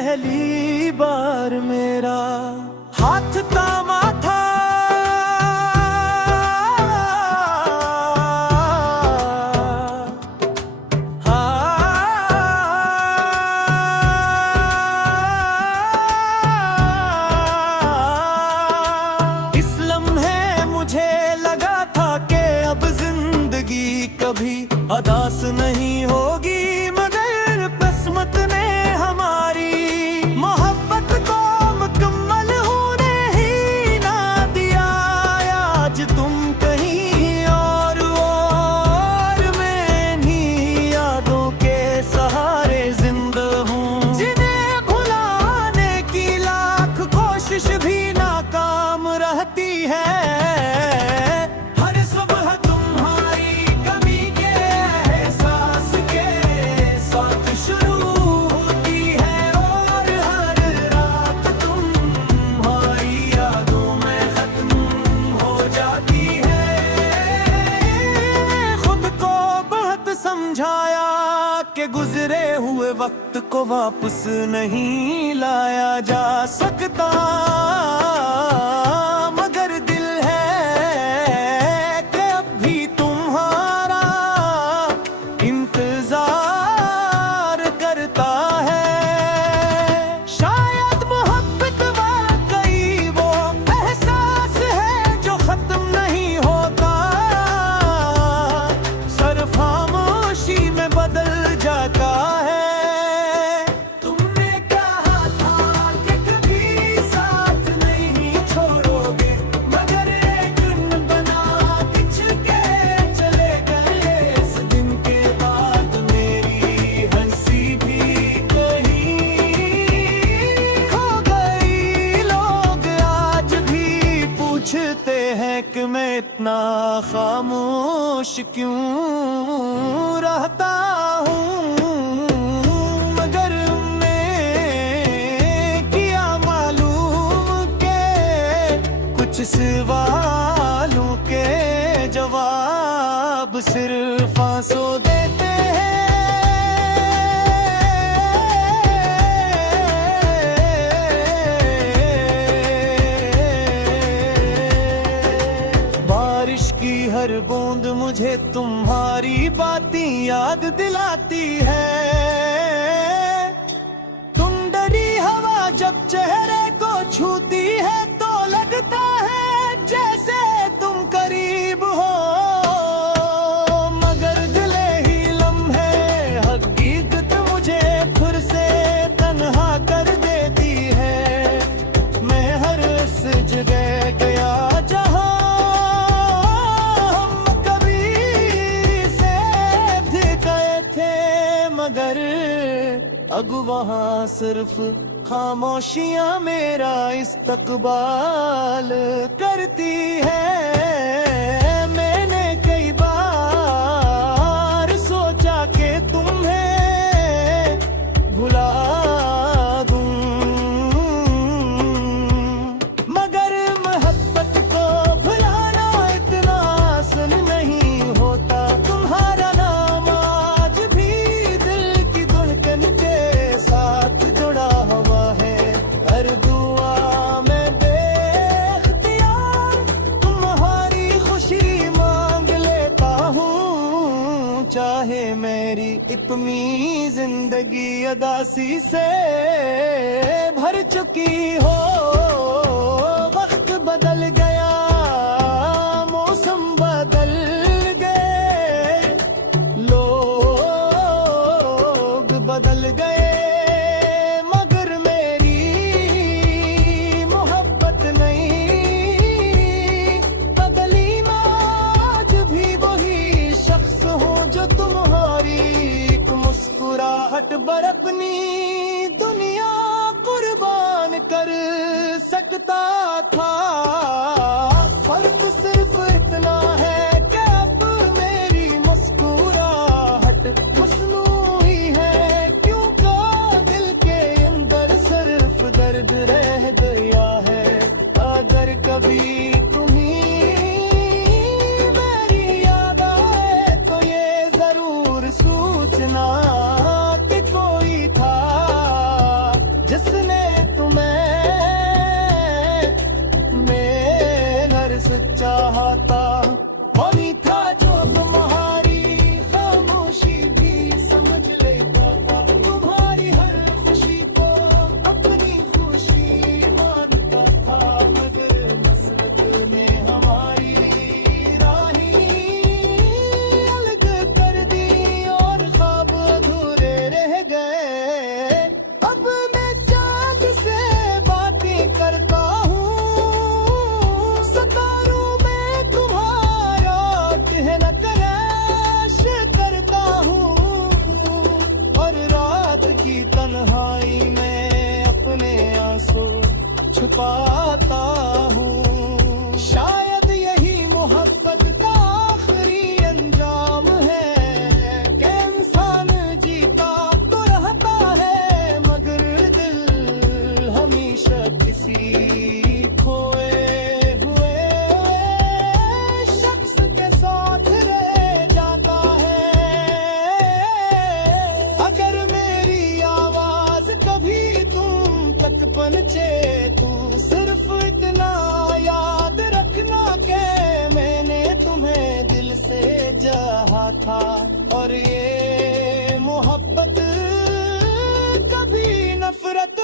पहली बार मेरा हाथ थामा था। इस लम्हे मुझे लगा था कि अब जिंदगी कभी अदास नहीं होगी, मगर किस्मत ने हमारी मोहब्बत को मुकम्मल होने ही ना दिया। आज तुम कहीं और मैं इन्हीं यादों के सहारे जिंदा हूँ, जिन्हें भुलाने की लाख कोशिश भी नाकाम रहती है। समझाया कि गुजरे हुए वक्त को वापस नहीं लाया जा सकता, मगर दिल है कि अब भी तुम्हारा इंतजार करता है। शायद मोहब्बत वाकई वो एहसास है जो खत्म नहीं होता, सिर्फ में बदल जाता है। तुमने कहा था कि कभी साथ नहीं छोड़ोगे, मगर एक दिन बना बिछ के चले गए। इस दिन के बाद मेरी हंसी भी कहीं खो गई। लोग आज भी पूछते हैं कि मैं इतना खामोश क्यों रहता हूँ, मगर मैं किया मालूम के कुछ सवालों के जवाब सिर्फ आंसू देते हैं। बारिश की हर बूंद मुझे तुम्हारी बातें याद दिलाती है। तुम डरी हवा जब चेहरे को छूती है तो लगता है जैसे तुम करीब हो, मगर दिले ही लम्हे हकीकत मुझे फिर से तन्हा कर देती है। मैं हर इस जगह गया जहाँ मगर अब वहाँ सिर्फ खामोशियाँ मेरा इस्तकबाल करती है। मैंने कई बार सोचा कि तुम्हें भुला दूं, मगर मोहब्बत को भुलाना इतना आसान नहीं होता। तुम्हारा चाहे मेरी इतनी जिंदगी अदासी से भर चुकी हो, वक्त बदल गया, मौसम बदल गए, लोग बदल गए, मगर मेरी मोहब्बत नहीं बदली। मैं आज भी वही शख्स हूँ जो तुम्हारी मुस्कुराहट पर अपनी दुनिया कुर्बान कर सकता था। फर्क सिर्फ इतना है कि अब मेरी मुस्कुराहट मसनू ही है, क्योंकि दिल के अंदर सिर्फ दर्द रह गया है। अगर कभी पाता हूँ। शायद यही मोहब्बत का आखिरी अंजाम है कि इंसान जीता तो रहता है मगर दिल हमेशा किसी खोए हुए शख्स के साथ रह जाता है। अगर मेरी आवाज कभी तुम तक पहुंचे तो सिर्फ इतना याद रखना कि मैंने तुम्हें दिल से चाहा था और ये मोहब्बत कभी नफरत